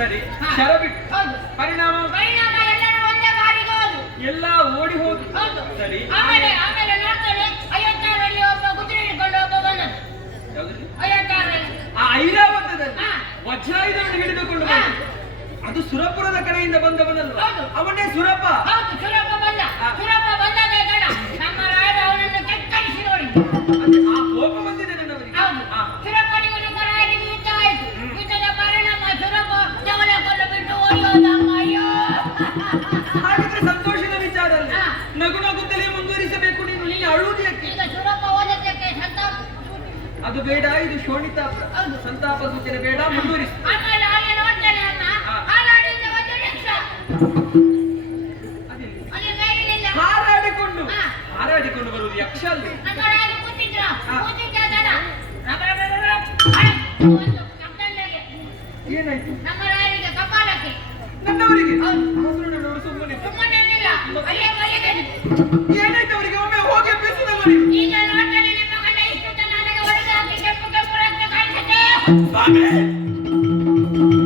ಸರಿ, ಹಾ. ಶರ ಬಿಟ್ಟು ಹೌದು. ಪರಿಣಾಮ ಪರಿಣಾಮ ಎಲ್ಲರೂ ಒಂದೇ ಬಾರಿಗೆ ಹೋದ್ರು. ಎಲ್ಲ ಓಡಿ ಹೋದ್ರು. ಹೌದು. ಸರಿ, ಆಮೇಲೆ ನೋಡ್ತಾರೆ, 56ರಲ್ಲಿ ಒಬ್ಬ ಕುದುರೆ ಹಿಡ್ಕೊಂಡು ಒಬ್ಬ ಬಂದನು. ಯಾವ್ದ್ರಲ್ಲಿ? 56ರಲ್ಲಿ. ಆ ಐರಾವತದಲ್ಲಿ ಹಾ. ವಜ್ರಾಯುಧವನ್ನು ಹಿಡಿದುಕೊಂಡು ಹಾ. ಬಂದ ಅದು ಸುರಪುರದ ಕಡೆಯಿಂದ ಬಂದವನಲ್ಲ, ಹೌದು. ಅವನೇ ಸುರಪ. ಹೌದು, ಸುರಪ್ಪ ಬಂದ. ಹಾ. ಸುರಪ್ಪ ಬಂದಾಗ ಕಣ ನಮ್ಮ ರಾಜ ಅವನನ್ನು ಕೆಕ್ಕರಿಸಿ ನೋಡಿ. ಅದೇ ಆ ಕೋಪ ಬಂದಿದೆ ನನ್ನವರಿಗೆ. ಹೌದು. ಹಾ. ಸುರಪ್ಪನಿಗೂ ನಮ್ಮ ರಾಜನಿಗೂ ಯುದ್ಧ ಆಯಿತು. ಯುದ್ಧದ ಪರಿಣಾಮ ಸುರಪ್ಪ ಜಗಳವನ್ನು ಬಿಟ್ಟು ಓಡಿ ಹೋದ. ಅಯ್ಯೋ ಹಾಗಿದ್ರೆ ಸಂತೋಷದ ವಿಚಾರ ಅಲ್ಲ. ಹಾ. ನಗು ನಗುತ್ತಲೇ ಮುಂದುವರಿಸಬೇಕು. ನೀನು ಅಳುವುದು ಯಾಕೆ? ಈಗ ಸುರಪ್ಪ ಓದಕ್ಕೆ ಸಂತಾಪ ಅದು ಬೇಡ, ಇದು ಶೋಣಿತಾಪ. ಹೌದು. ಸಂತಾಪ ಸೂಚನೆ ಬೇಡ, ಮುಂದುವರಿಸಿ. ಆಮೇಲೆ ಹಾಗೆ ನೋಡ್ತಾನೆ ಅಮ್ಮ. ಹಾ. ಹಾಲಾಡಿದ ಒಂದು ಲಕ್ಷ ಅದಿಲ್ಲಿ ಅಲ್ಲಿ ಮೇಲಿನಿಂದ ಹಾರಾಡಿಕೊಂಡು ಹಾ. ಹಾರಾಡಿಕೊಂಡು ಬರುವುದು ಯಕ್ಷ ಅಲ್ಲಿ. ನಮ್ಮ ರಾಜ ಕೂತಿದ್ರ. ಹಾ. ಕೂತಿದ್ದ ಜನ ರಬ ರಬ ರಬ ರಬ. ಒಂದು ಕತ್ತಲೆಗೆ ಏನಾಯ್ತು? ನಮ್ಮ ರಾಜನಿಗೆ ಕಪಾಲಕ್ಕೆ. ನನ್ನವರಿಗೆ ಹೌದು. ನನ್ನವರು ಸುಮ್ಮನೆ ಸುಮ್ಮನೆ ನಿಲ್ಲ. ಅಲ್ಲೇ ಬಲಿಗೆ. ಏನಾಯ್ತು ಅವರಿಗೆ? ಒಮ್ಮೆ ಹೋಗಿ ಬೇಸದವರಿ. ಈಗ ನೋಡ್ತಾನೆ ನಿಮ್ಮ ಗಂಡ ಇಷ್ಟು ನನಗೆ ಹೊಡೆದು ಹಾಕಿ ಕೆಂಪು ಕೆಂಪು ರಕ್ತ ಕಾಣಿಸುತ್ತೆ. ಸ್ವಾಮಿ